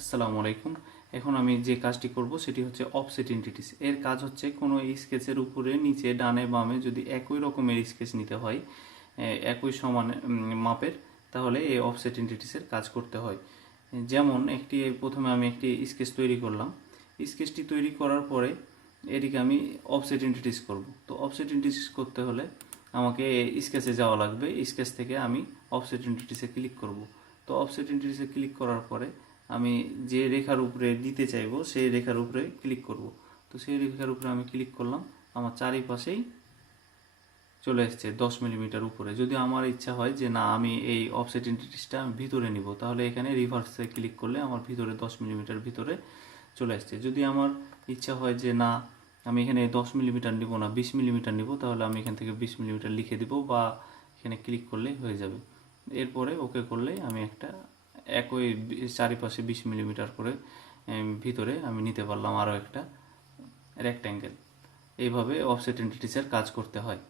আসসালামু আলাইকুম। এখন আমি যে কাজটি করব সেটি হচ্ছে অফসেট এন্টিটিস। এর কাজ হচ্ছে কোনো স্কেচের উপরে নিচে ডানে বামে যদি একই রকমের স্কেচ নিতে হয়, একই সমান মাপের, তাহলে এই অফসেট এন্টিটিসের কাজ করতে হয়। যেমন প্রথমে আমি একটি স্কেচ তৈরি করলাম। স্কেচটি তৈরি করার পরে এটিকে আমি অফসেট এন্টিটিস করব। তো অফসেট এন্টিটিস করতে হলে আমাকে স্কেচে যাওয়া লাগবে। স্কেচ থেকে আমি অফসেট এন্টিটিসে ক্লিক করব। তো অফসেট এন্টিটিসে ক্লিক করার পরে আমি যে রেখার উপরে দিতে চাইবো সেই রেখার উপরে ক্লিক করব। তো সেই রেখার উপরে আমি ক্লিক করলাম, আমার চারিপাশেই চলে এসছে 10 মিলিমিটার উপরে। যদি আমার ইচ্ছা হয় যে না, আমি এই অফসেট এন্টিটিসটা ভিতরে নিব, তাহলে এখানে রিভার্সে ক্লিক করলে আমার ভিতরে 10 মিলিমিটার ভিতরে চলে আসছে। যদি আমার ইচ্ছা হয় যে না, আমি এখানে 10 মিলিমিটার নিব না, 20 মিলিমিটার নিব, তাহলে আমি এখান থেকে 20 মিলিমিটার লিখে দিব বা এখানে ক্লিক করলেই হয়ে যাবে। এরপরে ওকে করলেই আমি একটা একই চারিপাশে 20 মিলিমিটার করে ভিতরে আমি নিতে পারলাম আরও একটা রেক্ট্যাঙ্গেল। এইভাবে অফসেট এন্টিটিসের কাজ করতে হয়।